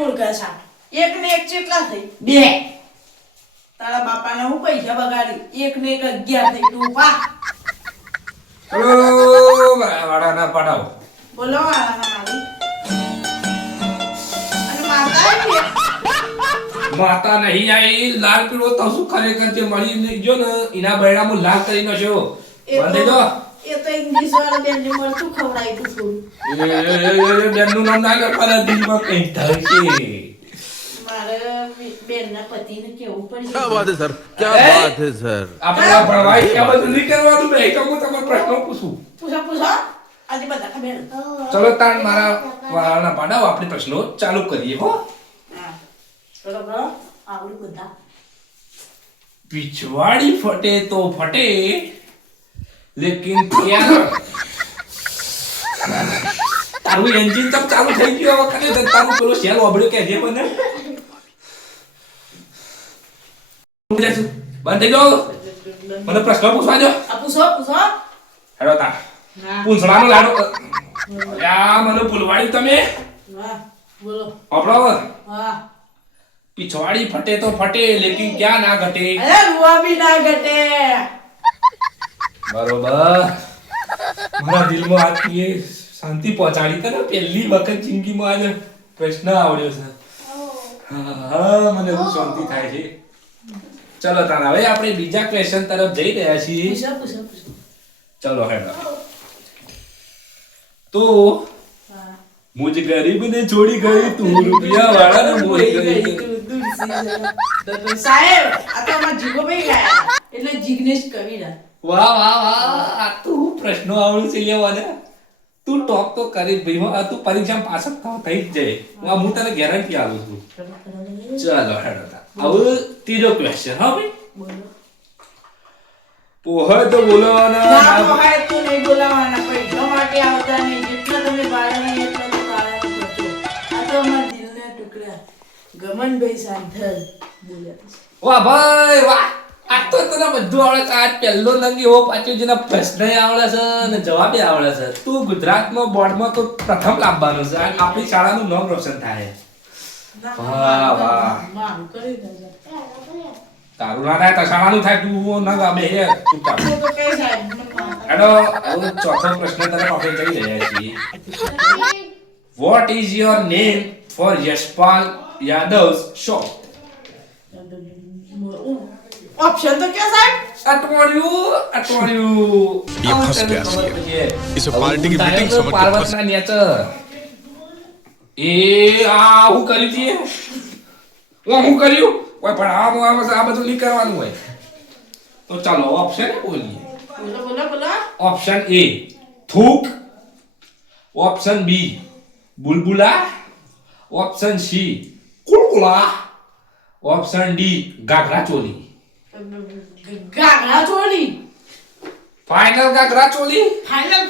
મુર્ગા સા એક ને એક કેટલા થઈ? 2. તારા બાપાને હું પૈસા બગાડી? એક ને એક 11 થઈ. તું પા હલો વાડા ના પાડાવ. બોલો વાળાના મારી. અને માતા આવી? માતા નહીં આવી. લાલ પીળો તો શું ખરેખર જે મળી ગયો ને એના બૈરામાં લાલ કરી નાખ્યો. બંધ દો. એ તો ઇંગ્લિશ વાળા બેનને મરચું ખવડાવી દીધું. બેનનું નામ ના લે પર દિલમાં કઈ થાય છે. મારે બેનના પતિને કેવું પડશે. क्या बात है सर, क्या बात है सર. આપણે આ ભણવાય કે બધું નહીં કરવાનું બે તો હું તમને પ્રશ્ન પૂછું. પૂછો આજે બધા ખબર. ચલો તાણ મારા વાળાના પાડાવ આપણે પ્રશ્નો ચાલુ કરીએ હો. હા બરોબર આવડું બધા. पिछवाड़ी फटे तो फटे लेकिन क्या तारू एंजिन तब चालू થઈ ગયો વખતે તો તારું પેલો સેલ ઓબળ્યો કે જે મને બંધ થઈ ગયો. મને પ્રશ્ન પૂછવા દો. આ પૂછો હેડો તા હા પૂંછડાનો લાડો યા મને ભૂલવાડી તમે વાહ બોલો આપણો વાહ. पिछवाड़ी फटे तो फटे लेकिन क्या ना घटे. અરે રૂવા બી ના ઘટે. બરોબર મારા દિલમાં આટલી શાંતિ પહોંચાડી તને પહેલી વખત જિંદગીમાં આજે પ્રશ્ન આવડ્યો છે. હા મને બહુ શાંતિ થાય છે. ચલો તાન હવે આપણે બીજા ક્વેશ્ચન તરફ જઈ રહ્યા છીએ. પૂછો ચલો હેડો. તો હા મુझ गरीब ने छोड़ी गई तू रुपया वाला ने मोही गई. તો સાહેબ આ તો અમાર જીગો ભાઈ ગયા એટલે જિગ્નેશ કવિરા. વાહ વાહ વાહ આ તું પ્રશ્નો આવડું છે લેવાને. તું ટોપ તો કરી જ ભાઈ. આ તું પરીક્ષામાં પાસ જ થઈ જ જાય. હું તને ગેરંટી આપું છું. ચાલો હેડો તા. હવે ત્રીજો ક્વેશ્ચન હા ભાઈ. બોલો પોહા તો બોલવાના ના મોહાય તો નહીં બોલાવાના. પૈસા માટે આવતા નહીં. જેટલા તમે બાળાના એટલા તો કાળાનો કરજો. આ તો અમારા દિલના ટુકડા ગમનભાઈ સાંથલ બોલ્યા છે. વાહ ભાઈ વાહ. આ તો તને બધું આવડે છે. આજ પહેલો નંગ એવો પાછો જેના પ્રશ્ન આવડે છે અને જવાબ આવડે છે. તું ગુજરાતમાં બોર્ડમાં તો પ્રથમ લાવવાનો છે. આજ આપણી શાળાનું નામ રોશન થાય. ના, વાહ, વાહ. મારું કરી દેજો. તારું ના થાય તો શાળાનું થાય. તું નંગ આ બે હે તું તાર. હું તો કઈ સાહેબ મને માનતા. હેડો હવે ચોથો પ્રશ્ન તરફ આપણે જઈ રહ્યા છીએ. What is your name for Yashpal Yadav's shop? Option તો ક્યાં સાહેબ? અટવાડિયું. ये फंस गया सी. इसे पार्टी की मीटिंग समझ के फंस. પાર્વતના નેચર. એ આ હું કર્યું છે? હું કર્યું? કોઈ પણ આ બધું નહીં કરવાનું હોય. તો ચાલો ઓપ્શન બોલીએ. બોલો ઓપ્શન એ થૂક. ઓપ્શન બી બુલબુલા. ઓપ્શન સી કુલકુલા. Option D ghagra choli. Ghagra choli. Final ghagra choli. Final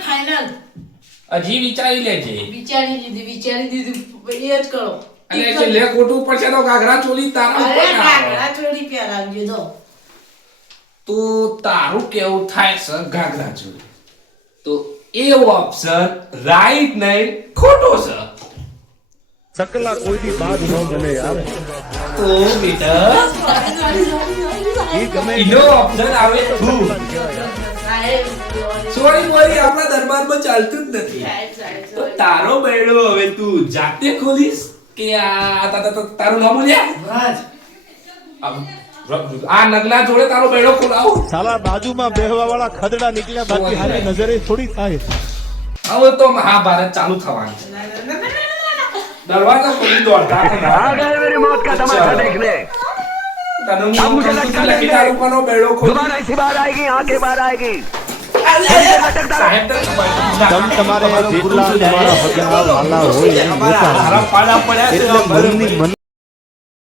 હજી વિચારી લેજે. વિચારી દીધું એ જ કરો. અને જે લે ખોટું પડશે તો ગાઘરા ચોલી તારા અરે ઉપર ના આવે. ગાગરા ચોલી પહેરાવજો તો. તો તારું કેવું થાય છે ગાઘરા ચોલી? તો એ ઓપ્શન રાઈટ નહીં ખોટો છે. सकला कोई भी बात न बने यार. તો બેટા ये गमे ઈનો ઓપ્શન આવે થૂ. સાહેબ સોરી આપણા દરબારમાં ચાલતું જ નથી. તો તારો બૈડો હવે તું જાતે ખોલીશ કે આ તારું નામ બોલ્યા? આ નગલા જોડે તારો બૈડો ખોલાવો. साला बाजू में बेहवा वाला खदड़ा निकला बाकी हारी नजरे थोड़ी થાય. હવે તો મહાભારત ચાલુ થવાનું છે. दरवाजा खोली दौड़ता था. आ गए मेरी मौत का तमाशा देखने. अब मुझे लगता है दोबारा इसी बार आएगी, आंखें बाहर आएगी. તમ તમારે જેટલા તમારા હગા વાલા હોય એમ મોટા એટલે મનની મન